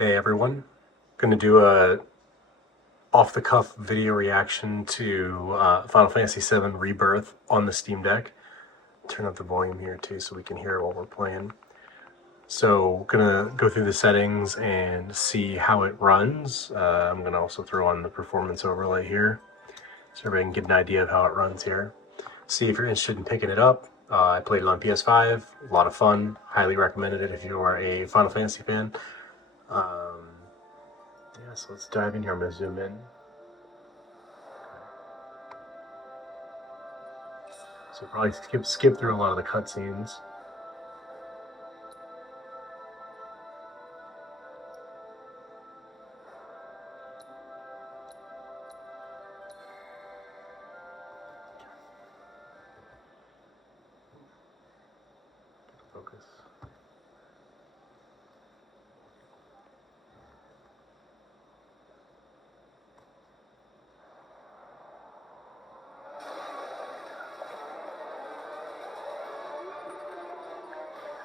Hey everyone, gonna do a off-the-cuff video reaction to Final Fantasy VII Rebirth on the Steam Deck. Turn up the volume here too so we can hear it while we're playing. So gonna go through the settings and see how it runs. I'm gonna also throw on the performance overlay here so everybody can get an idea of how it runs here. See if you're interested in picking it up. I played it on PS5, a lot of fun, highly recommended it if you are a Final Fantasy fan. Yeah, so let's dive in here. I'm going to zoom in. So probably skip through a lot of the cutscenes. Focus.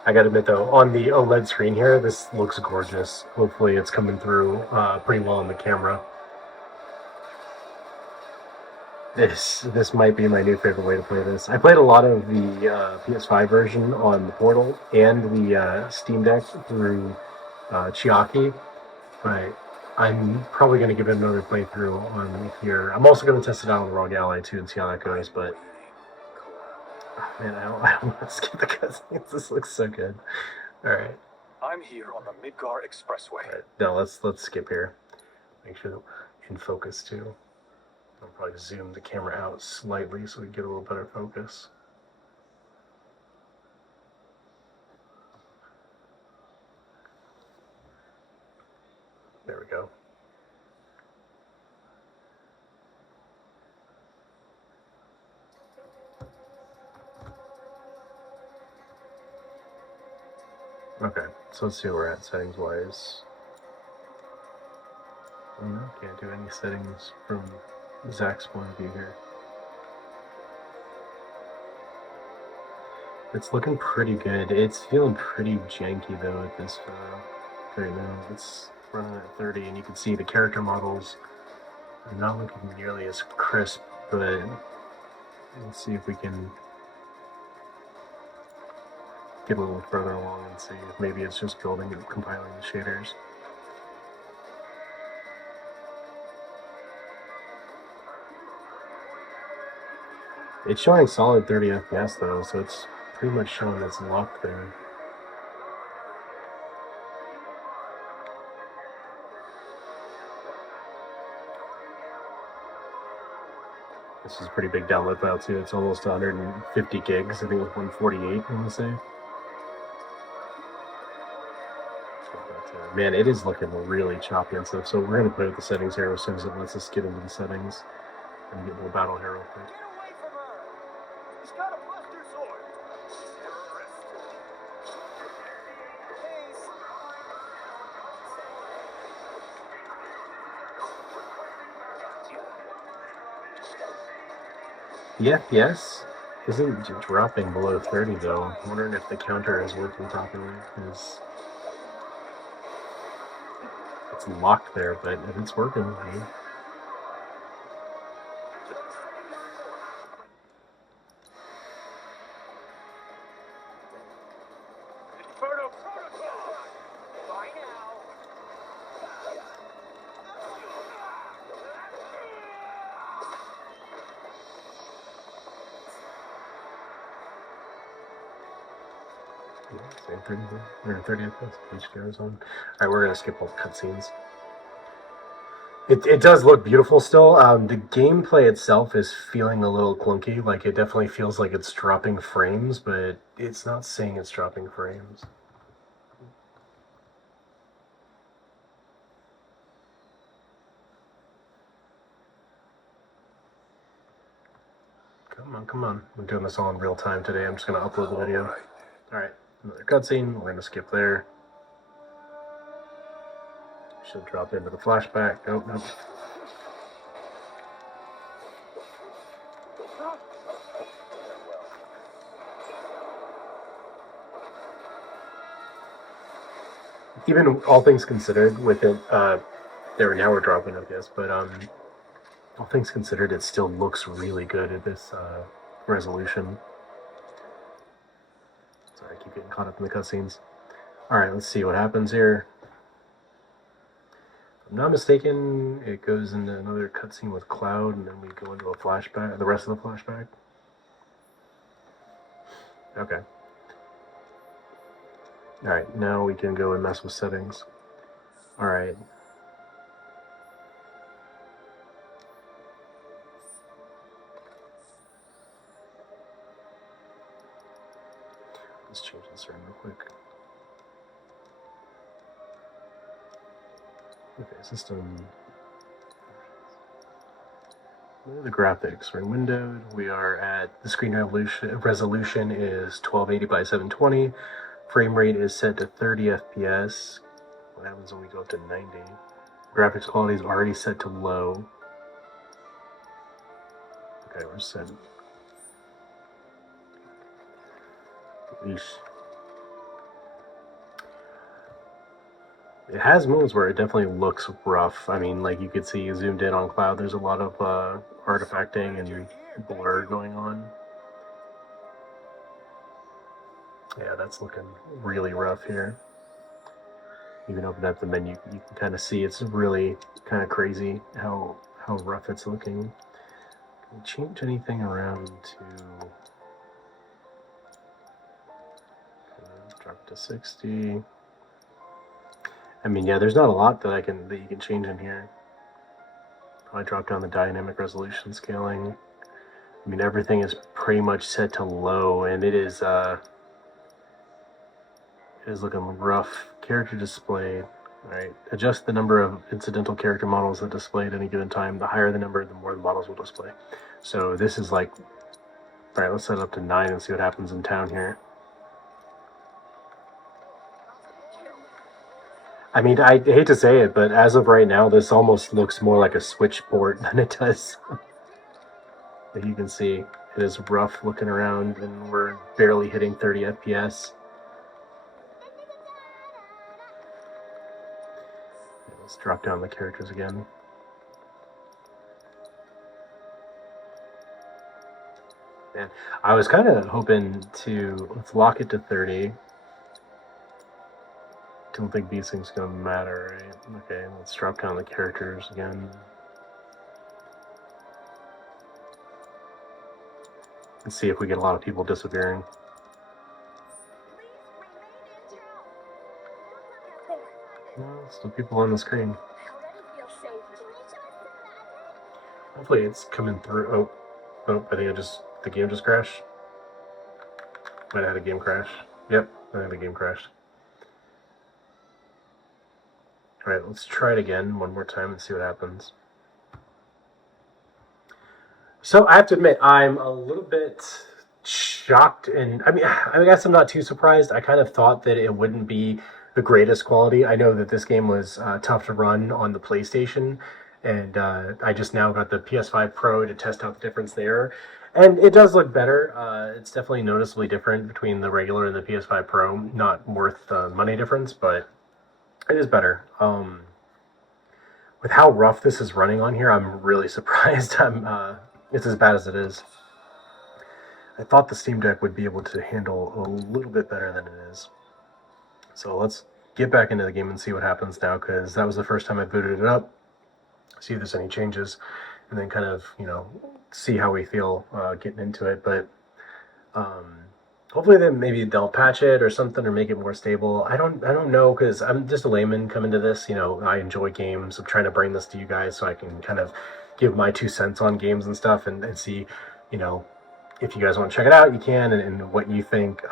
I gotta admit though, on the OLED screen here, this looks gorgeous. Hopefully it's coming through pretty well on the camera. This might be my new favorite way to play this. I played a lot of the PS5 version on the Portal and the Steam Deck through Chiaki, but I'm probably going to give it another playthrough on here. I'm also going to test it out on the Rogue Ally too and see how that goes, but man, I don't want to skip the cutscenes. This looks so good. Alright. I'm here on the Midgar Expressway. Alright, no, let's skip here. Make sure that we're in focus too. I'll probably zoom the camera out slightly so we get a little better focus. There we go. Okay, so let's see where we're at settings wise. Can't do any settings from Zach's point of view here. It's looking pretty good. It's feeling pretty janky though at this right now. It's running at 30 and you can see the character models are not looking nearly as crisp, but let's see if we can get a little further along and see if maybe it's just building and compiling the shaders. It's showing solid 30 FPS though, so it's pretty much showing it's locked there. This is a pretty big download file too. It's almost 150 gigs. I think it was 148, I want to say. Man, it is looking really choppy and stuff. So we're going to play with the settings here as soon as it lets us get into the settings and get a little battle here real quick. Get away from her! He's got a buster sword! The FPS isn't dropping below 30 though. I'm wondering if the counter is working properly because it's locked there, but if it's working, right? Same 30 FPS, HDR's on. Alright, we're gonna skip all the cutscenes. It does look beautiful still. The gameplay itself is feeling a little clunky. Like, it definitely feels like it's dropping frames, but it's not saying it's dropping frames. Come on. We're doing this all in real time today. I'm just gonna upload the video. Alright, another cutscene. We're gonna skip there. Should drop into the flashback. Nope. even all things considered, with it, there now we're dropping, I guess, but all things considered, it still looks really good at this resolution. Sorry, I keep getting caught up in the cutscenes. All right, let's see what happens here. If I'm not mistaken, it goes into another cutscene with Cloud, and then we go into a flashback, the rest of the flashback. Okay. All right, now we can go and mess with settings. All right. Let's change this around real quick. Okay, system. The graphics are windowed. We are at the screen resolution is 1280 by 720. Frame rate is set to 30 FPS. What happens when we go up to 90? Graphics quality is already set to low. Okay, we're set. Eesh. It has moments where it definitely looks rough. I mean, like you could see zoomed in on Cloud, there's a lot of artifacting and blur going on. Yeah, that's looking really rough here. Even open up the menu, you can kind of see it's really kind of crazy how rough it's looking. Can we change anything around to drop it to 60? I mean, yeah, there's not a lot that you can change in here. I drop down the dynamic resolution scaling. I mean, everything is pretty much set to low, and it is looking rough. Character display. All right, adjust the number of incidental character models that display at any given time. The higher the number, the more the models will display. So this is like, all right, let's set it up to 9 and see what happens in town here. I mean, I hate to say it, but as of right now, this almost looks more like a Switch port than it does. But you can see, it is rough looking around, and we're barely hitting 30 FPS. Let's drop down the characters again. Man, I was kind of hoping to, let's lock it to 30. Don't think these things gonna matter, right? Okay, let's drop down the characters again. Let's see if we get a lot of people disappearing. No, still people on the screen. Hopefully it's coming through. Oh, I think the game just crashed. Might have had a game crash. Yep, I think the game crashed. All right, let's try it again one more time and see what happens. So I have to admit, I'm a little bit shocked, and I guess I'm not too surprised. I kind of thought that it wouldn't be the greatest quality. I know that this game was tough to run on the PlayStation, and I just now got the PS5 Pro to test out the difference there, and it does look better. It's definitely noticeably different between the regular and the PS5 Pro. Not worth the money difference, but it is better. With how rough this is running on here, I'm really surprised. It's as bad as it is. I thought the Steam Deck would be able to handle a little bit better than it is. So let's get back into the game and see what happens now, because that was the first time I booted it up. See if there's any changes, and then kind of, see how we feel getting into it. But hopefully then maybe they'll patch it or something, or make it more stable. I don't know, because I'm just a layman coming to this. I enjoy games. I'm trying to bring this to you guys so I can kind of give my 2 cents on games and stuff, and see, if you guys want to check it out, you can, and what you think.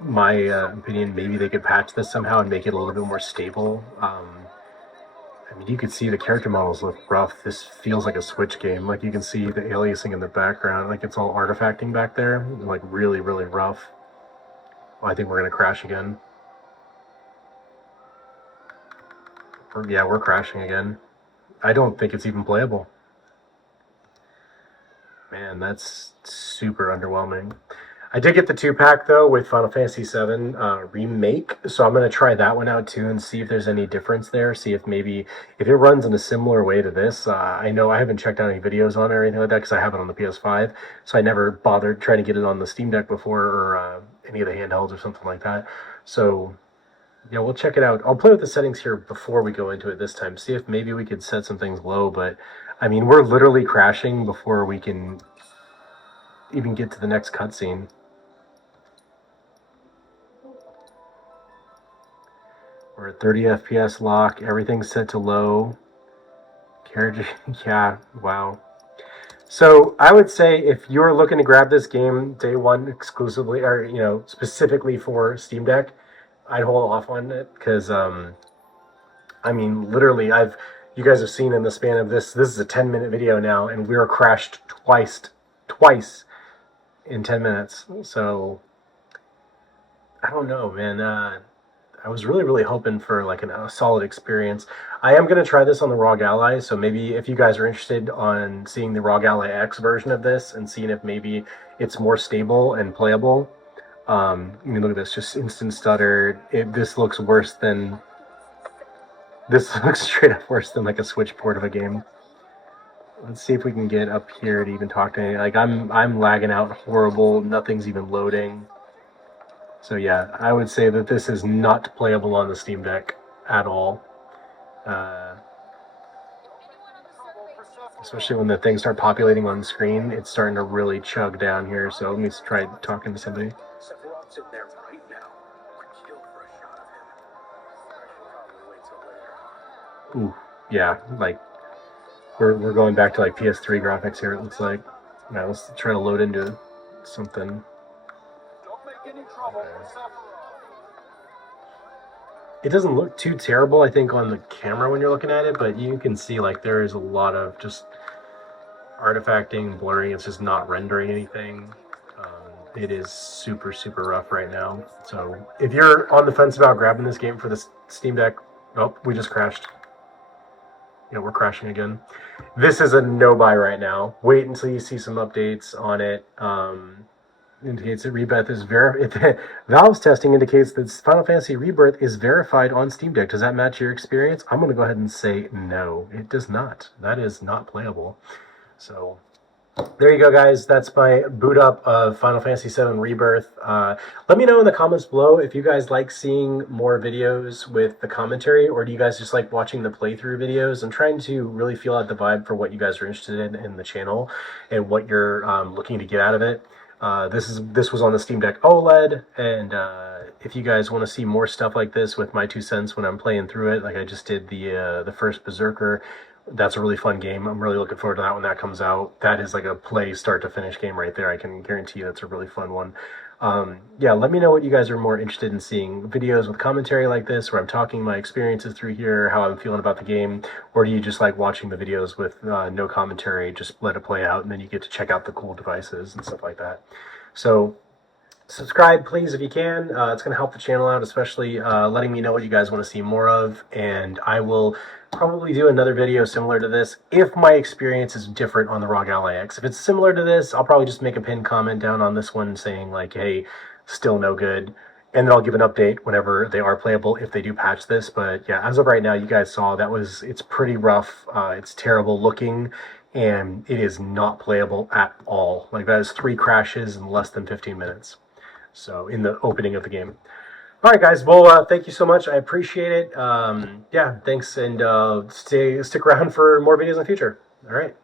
My opinion, maybe they could patch this somehow and make it a little bit more stable. I mean, you could see the character models look rough. This feels like a Switch game. Like, you can see the aliasing in the background. Like, it's all artifacting back there. Like, really, really rough. Oh, I think we're going to crash again. Yeah, we're crashing again. I don't think it's even playable. Man, that's super underwhelming. I did get the 2-pack though with Final Fantasy VII Remake, so I'm gonna try that one out too and see if there's any difference there. See if maybe if it runs in a similar way to this. I know I haven't checked out any videos on it or anything like that because I have it on the PS5, so I never bothered trying to get it on the Steam Deck before or any of the handhelds or something like that. So yeah, we'll check it out. I'll play with the settings here before we go into it this time. See if maybe we could set some things low. But I mean, we're literally crashing before we can even get to the next cutscene. We're at 30 FPS lock. Everything's set to low. Carriage, yeah, wow. So I would say if you're looking to grab this game day one exclusively, or specifically for Steam Deck, I'd hold off on it because I mean, literally, you guys have seen in the span of this is a 10-minute video now, and we were crashed twice in 10 minutes. So I don't know, man. I was really hoping for like a solid experience. I am going to try this on the ROG Ally, so maybe if you guys are interested on seeing the ROG Ally X version of this and seeing if maybe it's more stable and playable. I mean, look at this, just instant stutter. This looks worse than... This looks straight up worse than like a Switch port of a game. Let's see if we can get up here to even talk to any... Like, I'm lagging out horrible. Nothing's even loading. So yeah, I would say that this is not playable on the Steam Deck at all. Especially when the things start populating on the screen, it's starting to really chug down here. So let me try talking to somebody. Ooh, yeah, like we're going back to like PS3 graphics here. It looks like. Now let's try to load into something. It doesn't look too terrible, I think, on the camera when you're looking at it, but you can see like there is a lot of just artifacting, blurring. It's just not rendering anything. It is super rough right now. So if you're on the fence about grabbing this game for the Steam Deck, oh, we just crashed. Yeah, we're crashing again. This is a no-buy right now. Wait until you see some updates on it. Indicates that Rebirth is Valve's testing indicates that Final Fantasy Rebirth is verified on Steam Deck. Does that match your experience? I'm going to go ahead and say no. It does not. That is not playable. So there you go, guys. That's my boot up of Final Fantasy VII Rebirth. Let me know in the comments below if you guys like seeing more videos with the commentary, or do you guys just like watching the playthrough videos? I'm trying to really feel out the vibe for what you guys are interested in the channel and what you're looking to get out of it. This was on the Steam Deck Oled, and if you guys want to see more stuff like this with my 2 cents when I'm playing through it, like I just did the first Berserker, that's a really fun game. I'm really looking forward to that when that comes out. That is like a play start to finish game right there. I can guarantee you that's a really fun one. Yeah, let me know what you guys are more interested in seeing. Videos with commentary like this, where I'm talking my experiences through here, how I'm feeling about the game, or do you just like watching the videos with no commentary, just let it play out, and then you get to check out the cool devices and stuff like that. So subscribe, please, if you can. It's going to help the channel out, especially letting me know what you guys want to see more of, and I will probably do another video similar to this if my experience is different on the ROG Ally X. If it's similar to this, I'll probably just make a pinned comment down on this one saying like, hey, still no good, and then I'll give an update whenever they are playable if they do patch this. But yeah, as of right now, you guys saw it's pretty rough. It's terrible looking, and it is not playable at all. Like, that is 3 crashes in less than 15 minutes. So in the opening of the game. All right, guys. Well, thank you so much. I appreciate it. Yeah, thanks, and stick around for more videos in the future. All right.